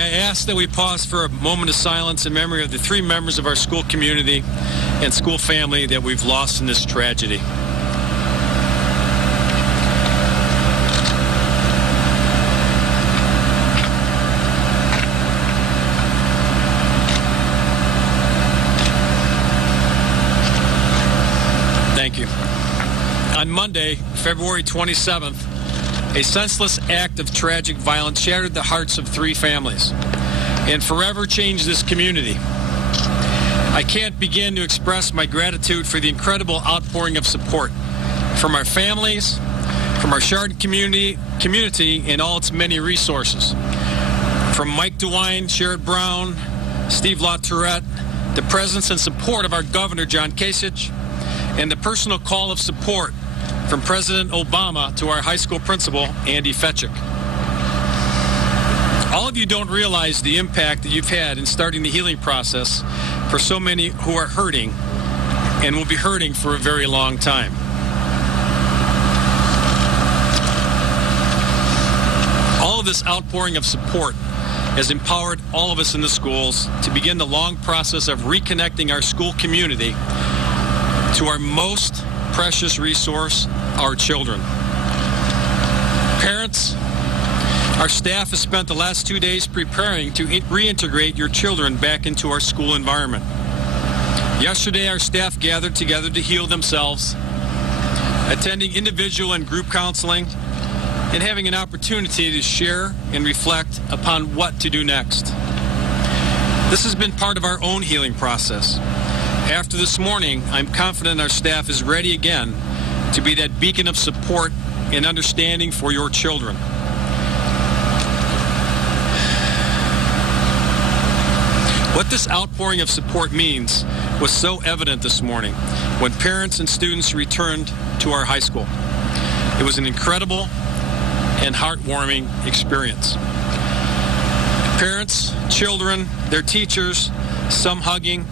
I ask that we pause for a moment of silence in memory of the 3 members of our school community and school family that we've lost in this tragedy. Thank you. On Monday, February 27th, a senseless act of tragic violence shattered the hearts of 3 families and forever changed this community. I can't begin to express my gratitude for the incredible outpouring of support from our families, from our Chardon community and all its many resources. From Mike DeWine, Sherrod Brown, Steve LaTourette, the presence and support of our Governor, John Kasich, and the personal call of support from President Obama to our high school principal, Andy Fetchick. All of you don't realize the impact that you've had in starting the healing process for so many who are hurting and will be hurting for a very long time. All of this outpouring of support has empowered all of us in the schools to begin the long process of reconnecting our school community to our most precious resource, our children. Parents, our staff has spent the last 2 days preparing to reintegrate your children back into our school environment. Yesterday, our staff gathered together to heal themselves, attending individual and group counseling, and having an opportunity to share and reflect upon what to do next. This has been part of our own healing process. After this morning, I'm confident our staff is ready again to be that beacon of support and understanding for your children. What this outpouring of support means was so evident this morning when parents and students returned to our high school. It was an incredible and heartwarming experience. Parents, children, their teachers, some hugging,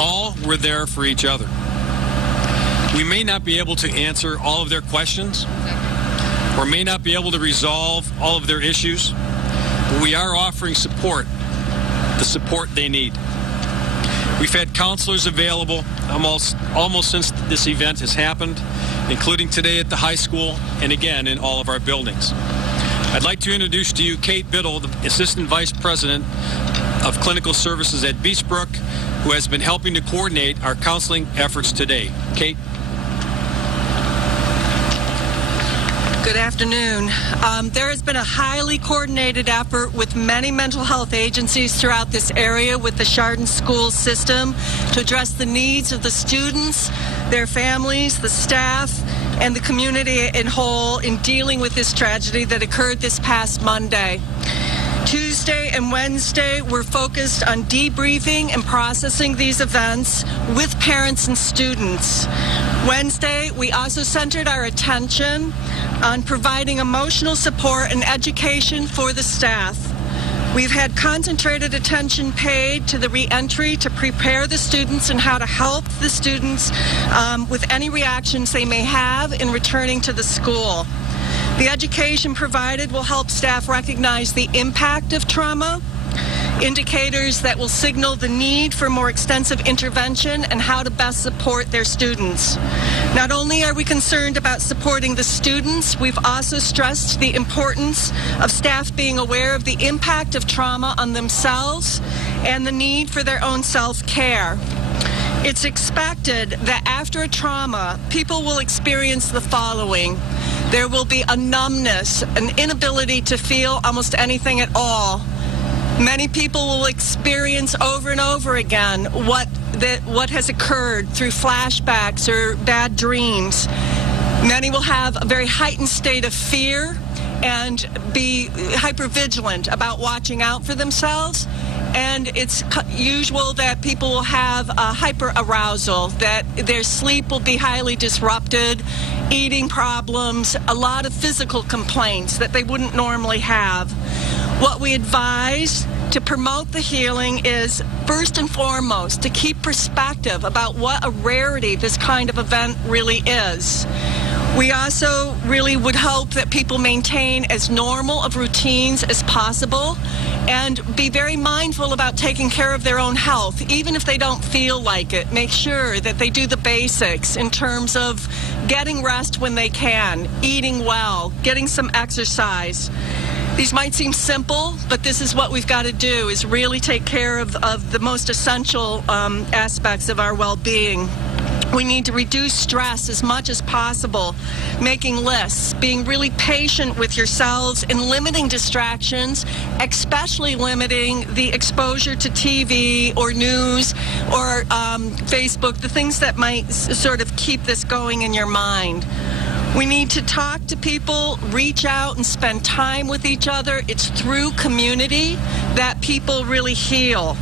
all were there for each other. We may not be able to answer all of their questions or may not be able to resolve all of their issues, but we are offering support, the support they need. We've had counselors available almost since this event has happened, including today at the high school and again in all of our buildings. I'd like to introduce to you Kate Biddle, the Assistant Vice President of Clinical Services at Beachbrook, who has been helping to coordinate our counseling efforts today. Kate? Good afternoon. There has been a highly coordinated effort with many mental health agencies throughout this area with the Chardon school system to address the needs of the students, their families, the staff, and the community in whole in dealing with this tragedy that occurred this past Monday. Tuesday and Wednesday, we're focused on debriefing and processing these events with parents and students. Wednesday, we also centered our attention on providing emotional support and education for the staff. We've had concentrated attention paid to the re-entry to prepare the students and how to help the students with any reactions they may have in returning to the school. The education provided will help staff recognize the impact of trauma, indicators that will signal the need for more extensive intervention and how to best support their students. Not only are we concerned about supporting the students, we've also stressed the importance of staff being aware of the impact of trauma on themselves and the need for their own self-care. It's expected that after a trauma, people will experience the following. There will be a numbness, an inability to feel almost anything at all. Many people will experience over and over again what has occurred through flashbacks or bad dreams. Many will have a very heightened state of fear and be hypervigilant about watching out for themselves. And it's usual that people will have a hyperarousal, that their sleep will be highly disrupted, eating problems, a lot of physical complaints that they wouldn't normally have. What we advise to promote the healing is, first and foremost, to keep perspective about what a rarity this kind of event really is. We also really would hope that people maintain as normal of routines as possible and be very mindful about taking care of their own health, even if they don't feel like it. Make sure that they do the basics in terms of getting rest when they can, eating well, getting some exercise. These might seem simple, but this is what we've got to do, is really take care of the most essential aspects of our well-being. We need to reduce stress as much as possible, making lists, being really patient with yourselves, and limiting distractions, especially limiting the exposure to TV or news or Facebook, the things that might sort of keep this going in your mind. We need to talk to people, reach out, and spend time with each other. It's through community that people really heal.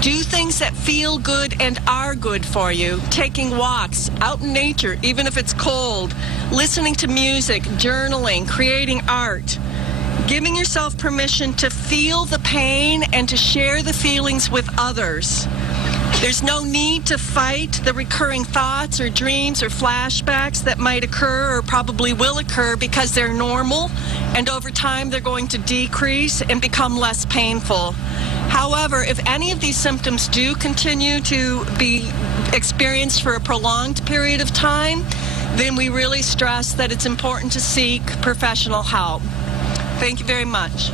Do things that feel good and are good for you. Taking walks out in nature, even if it's cold. Listening to music, journaling, creating art. Giving yourself permission to feel the pain and to share the feelings with others. There's no need to fight the recurring thoughts or dreams or flashbacks that might occur or probably will occur, because they're normal, and over time they're going to decrease and become less painful. However, if any of these symptoms do continue to be experienced for a prolonged period of time, then we really stress that it's important to seek professional help. Thank you very much.